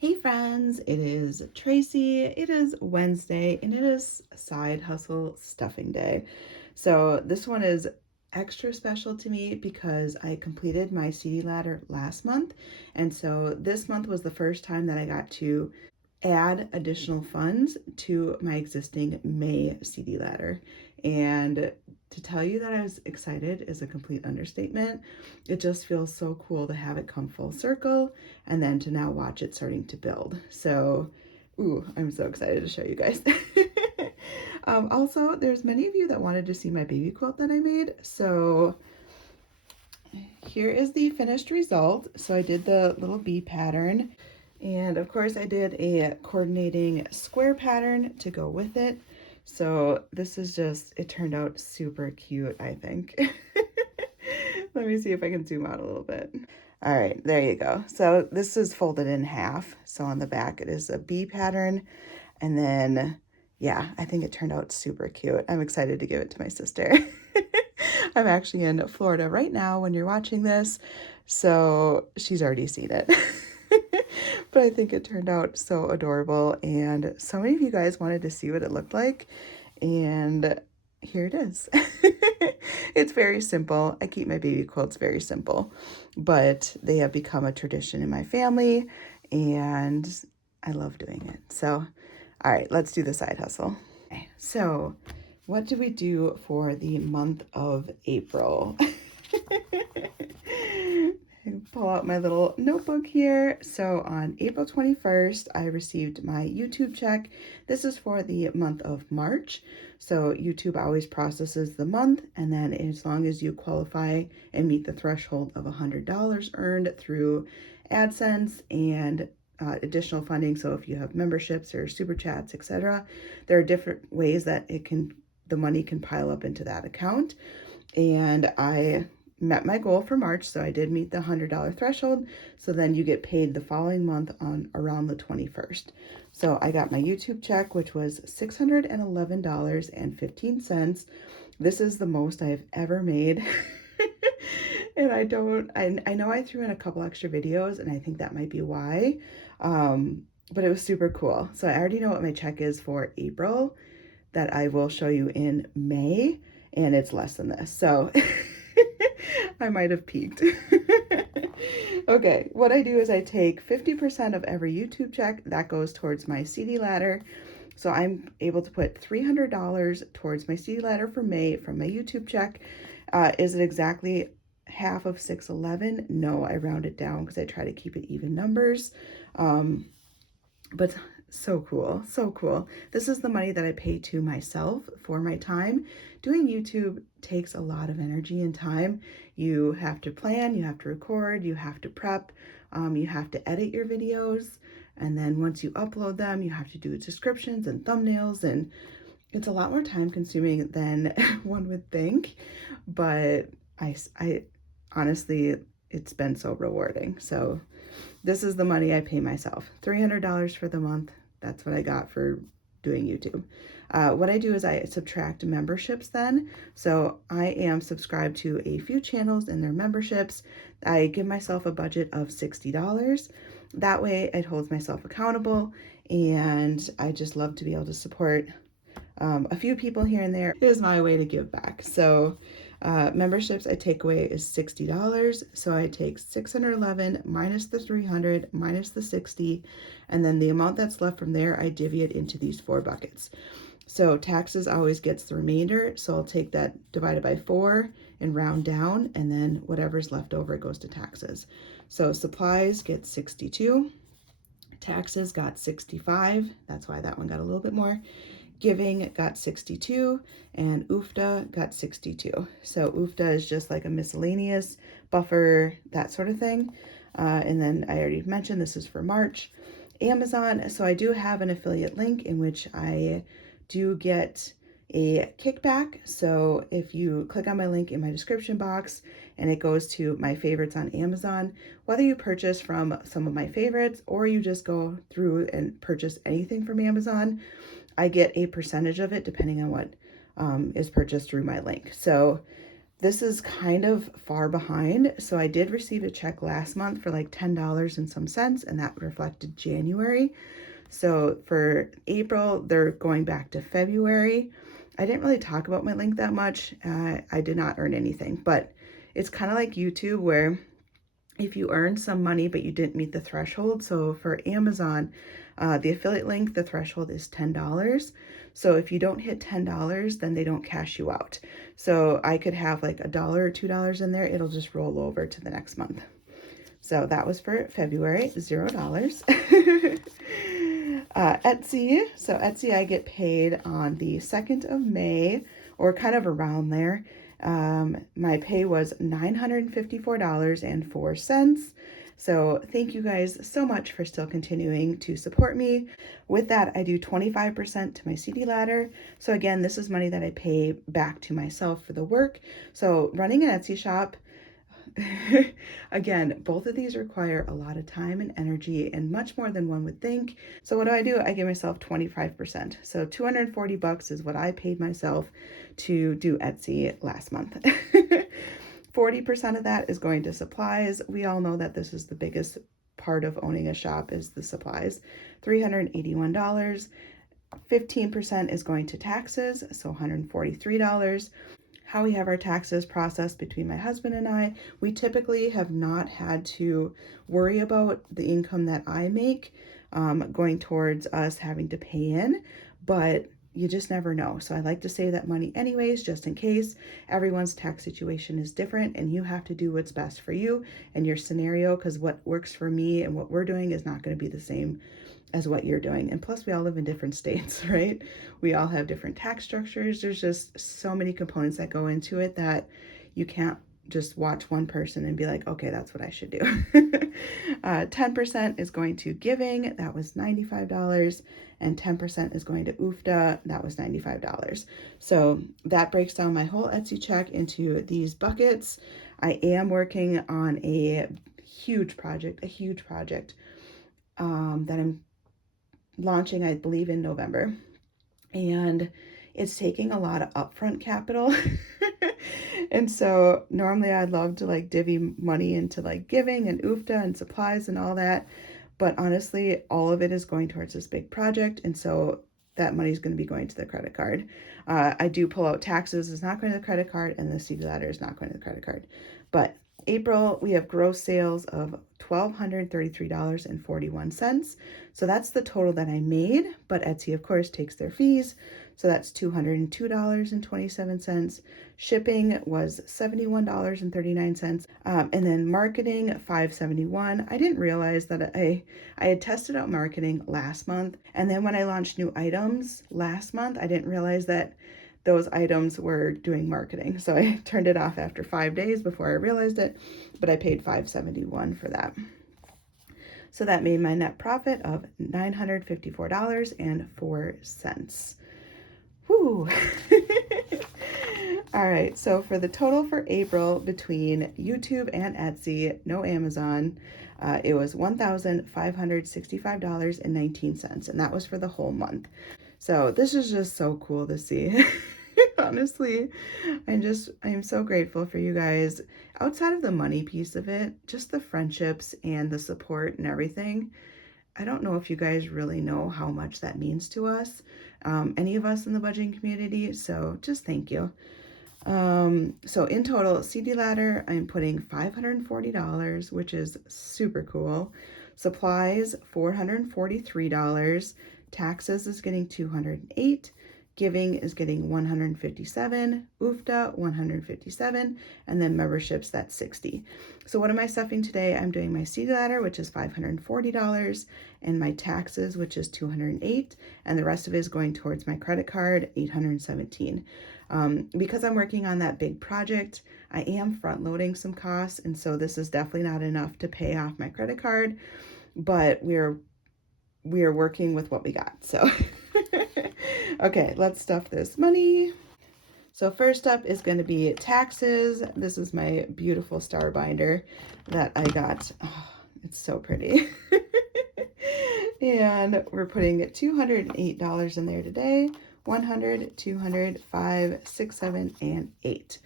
Hey friends, it is Tracy. It is Wednesday and it is side hustle stuffing day. So this one is extra special to me because I completed my CD ladder last month. And so this month was the first time that I got to add additional funds to my existing May CD ladder. And to tell you that I was excited is a complete understatement. It just feels so cool to have it come full circle and then to now watch it starting to build. So, ooh, I'm so excited to show you guys. Also, there's many of you that wanted to see my baby quilt that I made. So here is the finished result. So I did the little bee pattern. And of course I did a coordinating square pattern to go with it. So this is just, it turned out super cute, I think. Let me see if I can zoom out a little bit. All right, there you go. So this is folded in half. So on the back it is a bee pattern. And then, yeah, I think it turned out super cute. I'm excited to give it to my sister. I'm actually in Florida right now when you're watching this. So she's already seen it. But I think it turned out so adorable, and so many of you guys wanted to see what it looked like, and here it is. It's very simple. I keep my baby quilts very simple, but they have become a tradition in my family, and I love doing it. So, all right, let's do the side hustle. Okay, so what do we do for the month of April? Pull out my little notebook here. So on April 21st, I received my YouTube check. This is for the month of March. So YouTube always processes the month, and then as long as you qualify and meet the threshold of $100 earned through AdSense and additional funding, so if you have memberships or super chats, etc., there are different ways that the money can pile up into that account. And I met my goal for March, so I did meet the $100 threshold. So then you get paid the following month on around the 21st. So I got my YouTube check, which was $611.15. This is the most I've ever made. And I know I threw in a couple extra videos, and I think that might be why. But it was super cool. So I already know what my check is for April that I will show you in May, and it's less than this. So I might have peaked. Okay, what I do is I take 50% of every YouTube check that goes towards my CD ladder. So I'm able to put $300 towards my CD ladder for May from my YouTube check. Is it exactly half of 611? No, I round it down because I try to keep it even numbers. But so cool, so cool. This is the money that I pay to myself for my time. Doing YouTube takes a lot of energy and time. You have to plan, you have to record, you have to prep, you have to edit your videos. And then once you upload them, you have to do descriptions and thumbnails, and it's a lot more time consuming than one would think. But I honestly, it's been so rewarding. So this is the money I pay myself. $300 for the month. That's what I got for doing YouTube. What I do is I subtract memberships then. So I am subscribed to a few channels and their memberships. I give myself a budget of $60. That way it holds myself accountable, and I just love to be able to support a few people here and there. It is my way to give back. So memberships I take away is $60. So I take 611 minus the 300 minus the 60, and then the amount that's left from there, I divvy it into these 4 buckets. So taxes always gets the remainder. So I'll take that divided by 4 and round down, and then whatever's left over, it goes to taxes. So supplies get 62. Taxes got 65. That's why that one got a little bit more. Giving got 62, and UFTA got 62. So UFTA is just like a miscellaneous buffer, that sort of thing. And then I already mentioned this is for March. Amazon, so I do have an affiliate link in which I do get a kickback. So if you click on my link in my description box and it goes to my favorites on Amazon, whether you purchase from some of my favorites or you just go through and purchase anything from Amazon, I get a percentage of it depending on what is purchased through my link. So This is kind of far behind. So I did receive a check last month for like $10 and some cents, and that reflected January. So for April, they're going back to February. I didn't really talk about my link that much. I did not earn anything, but it's kind of like YouTube where if you earned some money but you didn't meet the threshold. So for Amazon, the affiliate link, the threshold is $10. So if you don't hit $10, then they don't cash you out. So I could have like $1 or $2 in there. It'll just roll over to the next month. So that was for February, $0. Etsy. So Etsy, I get paid on the 2nd of May, or kind of around there. My pay was $954.04. So thank you guys so much for still continuing to support me. With that, I do 25% to my CD ladder. So again, this is money that I pay back to myself for the work. So running an Etsy shop, again, both of these require a lot of time and energy, and much more than one would think. So what do? I give myself 25%. So $240 is what I paid myself to do Etsy last month. 40% of that is going to supplies. We all know that this is the biggest part of owning a shop, is the supplies. $381. 15% is going to taxes, so $143. How we have our taxes processed between my husband and I, we typically have not had to worry about the income that I make going towards us having to pay in, but you just never know. So I like to save that money anyways, just in case. Everyone's tax situation is different, and you have to do what's best for you and your scenario, because what works for me and what we're doing is not going to be the same as what you're doing. And plus, we all live in different states, right? We all have different tax structures. There's just so many components that go into it that you can't just watch one person and be like, okay, that's what I should do. 10% is going to giving. That was $95. And 10% is going to UFTA. That was $95. So that breaks down my whole Etsy check into these buckets. I am working on a huge project that I'm launching, I believe, in November. And it's taking a lot of upfront capital. And so normally I'd love to like divvy money into like giving and UFTA and supplies and all that. But honestly, all of it is going towards this big project. And so that money is going to be going to the credit card. I do pull out taxes. It's not going to the credit card, and the CD ladder is not going to the credit card. But April, we have gross sales of $1,233.41. So that's the total that I made, but Etsy, of course, takes their fees. So that's $202.27. Shipping was $71.39. And then marketing, $571. I didn't realize that I had tested out marketing last month. And then when I launched new items last month, I didn't realize that those items were doing marketing. So I turned it off after 5 days before I realized it, but I paid $571 for that. So that made my net profit of $954.04. Whoo! All right, so for the total for April between YouTube and Etsy, no Amazon, it was $1,565.19, and that was for the whole month. So this is just so cool to see. Honestly, I am so grateful for you guys. Outside of the money piece of it, just the friendships and the support and everything. I don't know if you guys really know how much that means to us, any of us in the budgeting community. So just thank you. So in total, CD ladder, I'm putting $540, which is super cool. Supplies, $443. Taxes is getting $208. Giving is getting $157, UFTA $157, and then memberships, that's $60. So what am I stuffing today? I'm doing my CD ladder, which is $540, and my taxes, which is $208, and the rest of it is going towards my credit card, $817. Because I'm working on that big project, I am front loading some costs, and so this is definitely not enough to pay off my credit card, but we are working with what we got. So okay, let's stuff this money. So first up is going to be taxes. This is my beautiful star binder that I got. Oh, it's so pretty. And we're putting $208 in there today, 100, 200, 5, 6, 7, and 8.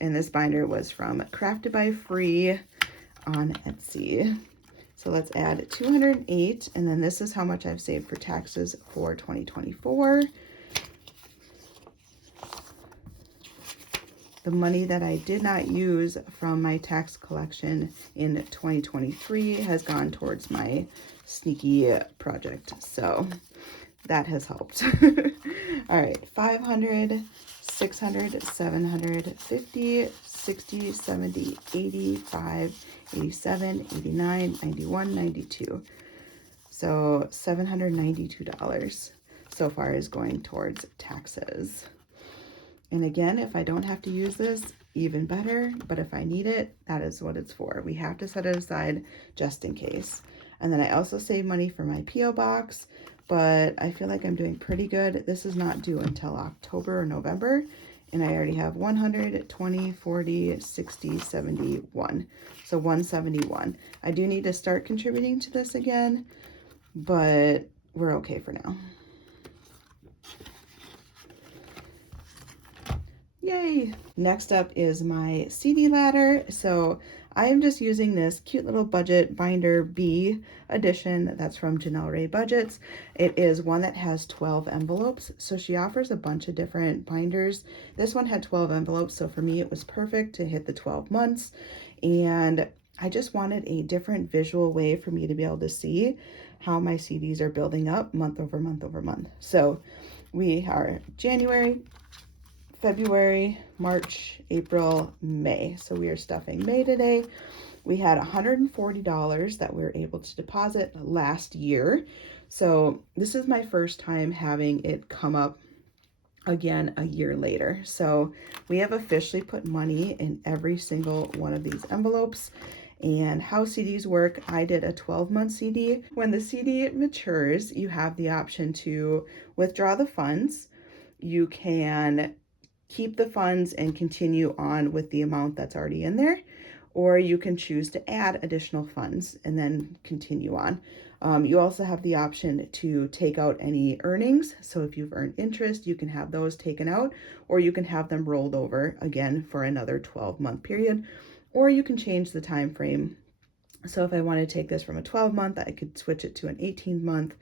And this binder was from Crafted by Free on Etsy. So let's add 208, and then this is how much I've saved for taxes for 2024. The money that I did not use from my tax collection in 2023 has gone towards my sneaky project. So that has helped. All right, 500, 600, 750, 60, 70, 85, 87, 89, 91, 92. So $792 so far is going towards taxes. And again, if I don't have to use this, even better. But if I need it, that is what it's for. We have to set it aside just in case. And then I also save money for my P.O. box, but I feel like I'm doing pretty good. This is not due until October or November. And I already have 100, 20, 40, 60, 71. So 171. I do need to start contributing to this again, but we're okay for now. Yay! Next up is my CD ladder. So I am just using this cute little budget binder B edition that's from Janelle Ray Budgets. It is one that has 12 envelopes. So she offers a bunch of different binders. This one had 12 envelopes. So for me, it was perfect to hit the 12 months. And I just wanted a different visual way for me to be able to see how my CDs are building up month over month over month. So we are January, February, March, April, May. So we are stuffing May today. We had $140 that we were able to deposit last year. So this is my first time having it come up again a year later. So we have officially put money in every single one of these envelopes. And how CDs work, I did a 12-month CD. When the CD matures, you have the option to withdraw the funds. You can keep the funds and continue on with the amount that's already in there, or you can choose to add additional funds and then continue on. You also have the option to take out any earnings. So if you've earned interest, you can have those taken out, or you can have them rolled over again for another 12-month period, or you can change the time frame. So if I want to take this from a 12-month, I could switch it to an 18-month,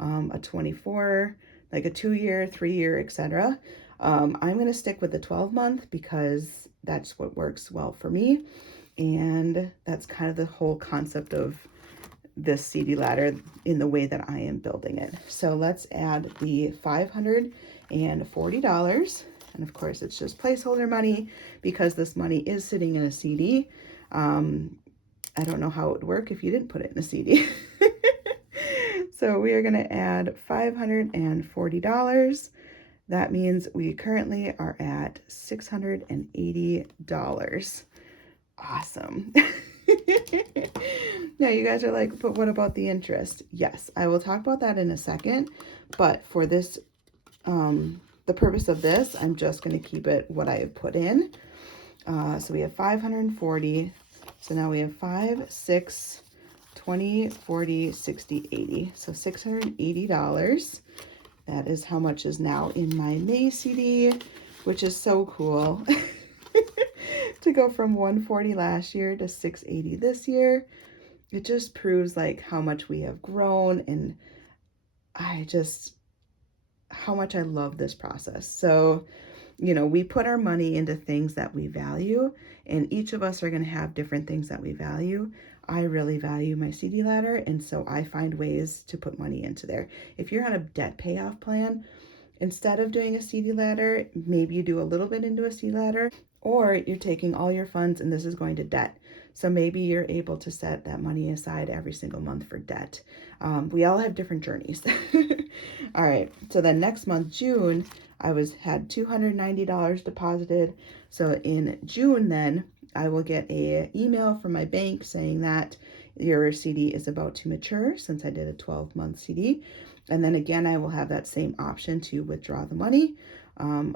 a 24, like a 2-year, 3-year, etc. I'm going to stick with the 12-month because that's what works well for me. And that's kind of the whole concept of this CD ladder in the way that I am building it. So let's add the $540. And of course, it's just placeholder money because this money is sitting in a CD. I don't know how it would work if you didn't put it in a CD. So we are going to add $540. That means we currently are at $680. Awesome. Now you guys are like, but what about the interest? Yes, I will talk about that in a second. But for this, the purpose of this, I'm just going to keep it what I have put in. So we have 540. So now we have 5, 6, 20, 40, 60, 80. So $680. That is how much is now in my May CD, which is so cool. To go from 140 last year to 680 this year. It just proves like how much we have grown, and how much I love this process. So, you know, we put our money into things that we value, and each of us are going to have different things that we value. I really value my CD ladder, and so I find ways to put money into there. If you're on a debt payoff plan, instead of doing a CD ladder, maybe you do a little bit into a CD ladder, or you're taking all your funds and this is going to debt. So maybe you're able to set that money aside every single month for debt. We all have different journeys. All right, so then next month, June, I had $290 deposited. So in June then, I will get an email from my bank saying that your CD is about to mature, since I did a 12-month CD. And then again, I will have that same option to withdraw the money,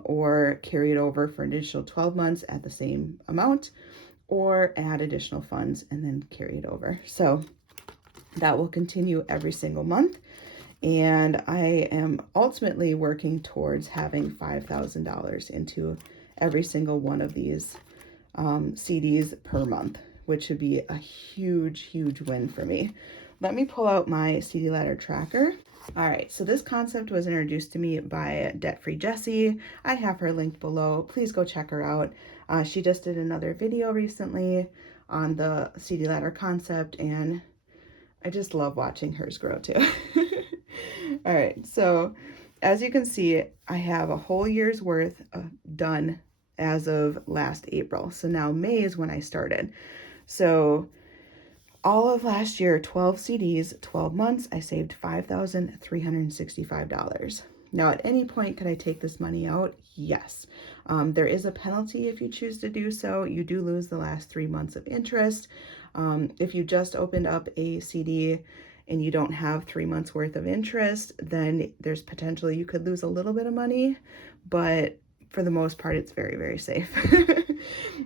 or carry it over for an additional 12 months at the same amount, or add additional funds and then carry it over. So that will continue every single month. And I am ultimately working towards having $5,000 into every single one of these CDs per month, which would be a huge, huge win for me. Let me pull out my CD ladder tracker. All right, so this concept was introduced to me by debt-free Jessie. I have her linked below. Please go check her out. She just did another video recently on the CD ladder concept, and I just love watching hers grow too. All right, so as you can see, I have a whole year's worth done as of last April. So now May is when I started. So all of last year, 12 CDs, 12 months, I saved $5,365. Now, at any point, could I take this money out? Yes. There is a penalty if you choose to do so. You do lose the last 3 months of interest. If you just opened up a CD and you don't have 3 months worth of interest, then there's potentially you could lose a little bit of money, but for the most part, it's very, very safe.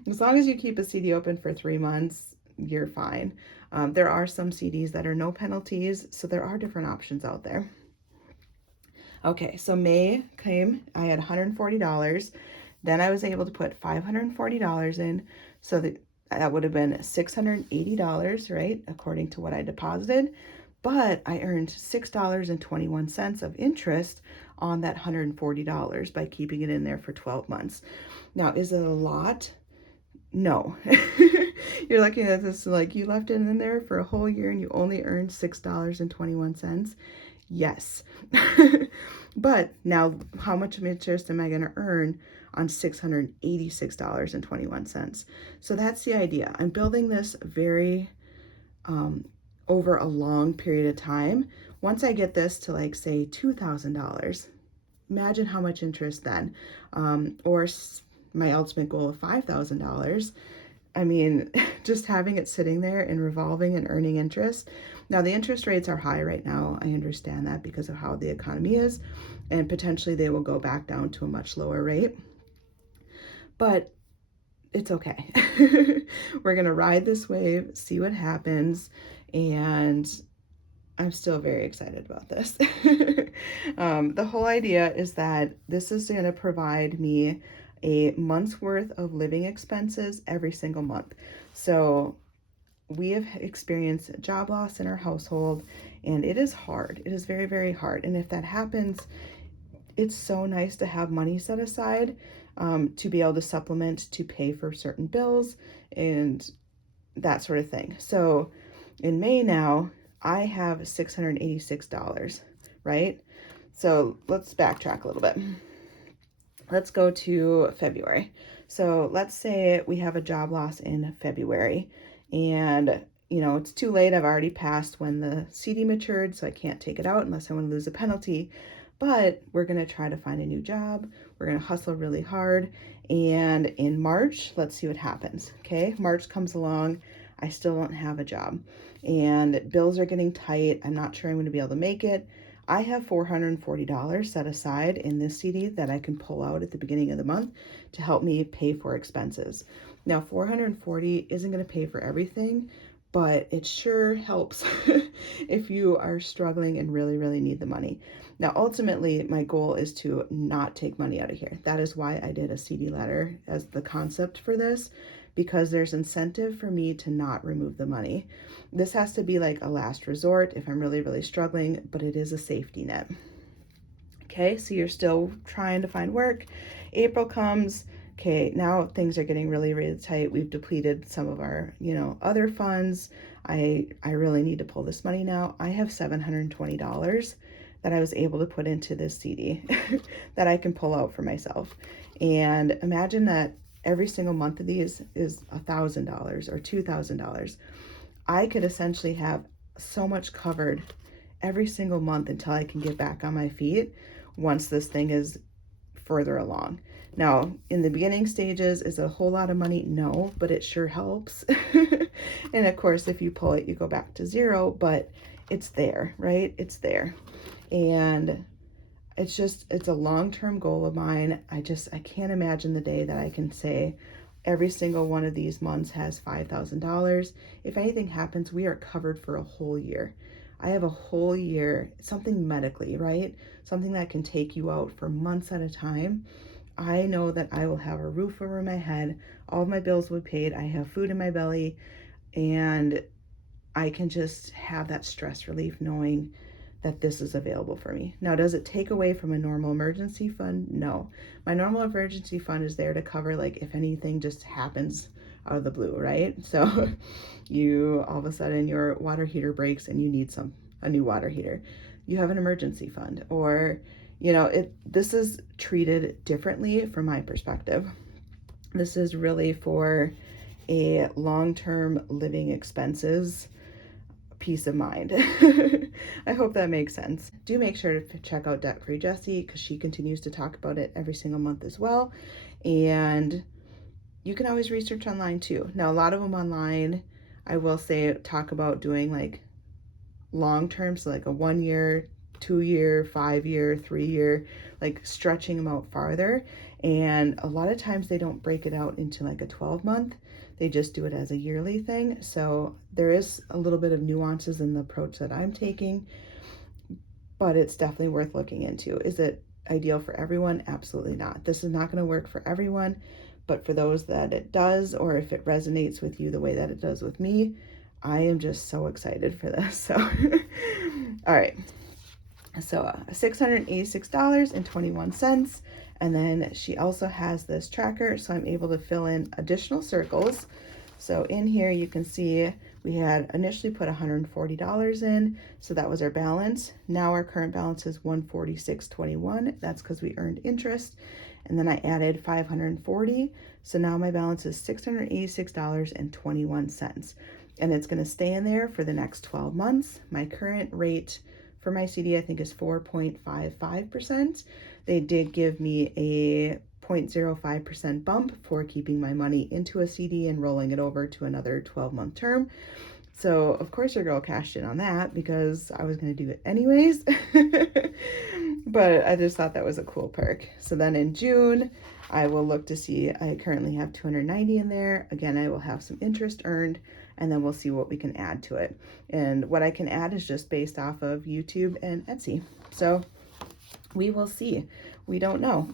As long as you keep a CD open for 3 months, you're fine. There are some CDs that are no penalties, so there are different options out there. Okay, so May came, I had $140. Then I was able to put $540 in, so that would have been $680, right, according to what I deposited. But I earned $6.21 of interest on that $140 by keeping it in there for 12 months. Now, is it a lot? No. You're looking at this like you left it in there for a whole year and you only earned $6.21. Yes. But now how much interest am I going to earn on $686.21? So that's the idea. I'm building this very over a long period of time. Once I get this to like say $2,000, imagine how much interest then, or my ultimate goal of $5,000. I mean, just having it sitting there and revolving and earning interest. Now, the interest rates are high right now. I understand that because of how the economy is, and potentially they will go back down to a much lower rate. But it's okay. We're going to ride this wave, see what happens, and I'm still very excited about this. The whole idea is that this is going to provide me a month's worth of living expenses every single month. So we have experienced job loss in our household, and it is hard. It is very, very hard. And if that happens, it's so nice to have money set aside to be able to supplement to pay for certain bills and that sort of thing. So in May now, I have $686, right? So let's backtrack a little bit. Let's go to February. So let's say we have a job loss in February and it's too late. I've already passed when the CD matured, so I can't take it out unless I want to lose a penalty. But we're going to try to find a new job. We're going to hustle really hard. And in March, let's see what happens. Okay, March comes along. I still don't have a job and bills are getting tight. I'm not sure I'm going to be able to make it. I have $440 set aside in this CD that I can pull out at the beginning of the month to help me pay for expenses. Now, $440 isn't going to pay for everything, but it sure helps if you are struggling and really, really need the money. Now, ultimately, my goal is to not take money out of here. That is why I did a CD ladder as the concept for this, because there's incentive for me to not remove the money. This has to be like a last resort if I'm really, really struggling, but it is a safety net. Okay, so you're still trying to find work. April comes. Okay, now things are getting really, really tight. We've depleted some of our, other funds. I really need to pull this money now. I have $720 that I was able to put into this CD that I can pull out for myself. And imagine that every single month of these is $1,000 or $2,000. I could essentially have so much covered every single month until I can get back on my feet once this thing is further along. Now, in the beginning stages, is a whole lot of money? No, but it sure helps. And of course, if you pull it, you go back to zero, but it's there, right? It's there. And it's a long-term goal of mine. I can't imagine the day that I can say every single one of these months has $5,000. If anything happens, we are covered for a whole year. I have a whole year, something medically, right? Something that can take you out for months at a time. I know that I will have a roof over my head, all of my bills will be paid, I have food in my belly, and I can just have that stress relief knowing that this is available for me. Now, does it take away from a normal emergency fund? No. My normal emergency fund is there to cover, like, if anything just happens out of the blue, right? So you all of a sudden your water heater breaks and you need a new water heater. You have an emergency fund, or this is treated differently from my perspective. This is really for a long-term living expenses peace of mind. I hope that makes sense. Do make sure to check out Debt Free Jessie, because she continues to talk about it every single month as well. And you can always research online too. Now, a lot of them online, I will say, talk about doing like long term, so like a 1 year, 2 year, 5 year, 3 year, like stretching them out farther. And a lot of times they don't break it out into like a 12-month. They just do it as a yearly thing. So there is a little bit of nuances in the approach that I'm taking, but it's definitely worth looking into. Is it ideal for everyone? Absolutely not. This is not going to work for everyone, but for those that it does, or if it resonates with you the way that it does with me, I am just so excited for this. So, all right. So $686.21. And then she also has this tracker, so I'm able to fill in additional circles. So in here you can see we had initially put $140 in, so that was our balance. Now our current balance is $146.21. That's because we earned interest. And then I added $540, so now my balance is $686.21. And it's going to stay in there for the next 12 months. My current rate for my CD, I think, is 4.55%. They did give me a 0.05% bump for keeping my money into a CD and rolling it over to another 12-month term. So, of course, your girl cashed in on that because I was going to do it anyways. But I just thought that was a cool perk. So then in June, I will look to see, I currently have $290 in there. Again, I will have some interest earned, and then we'll see what we can add to it. And what I can add is just based off of YouTube and Etsy. So we will see. We don't know.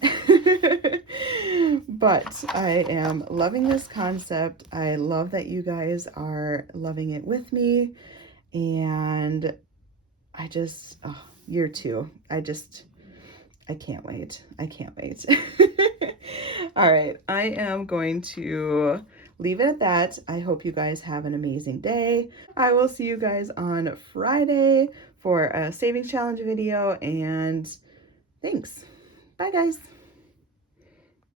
But I am loving this concept. I love that you guys are loving it with me. And I just, year 2, I can't wait. I can't wait. All right. I am going to leave it at that. I hope you guys have an amazing day. I will see you guys on Friday for a savings challenge video, and thanks. Bye, guys.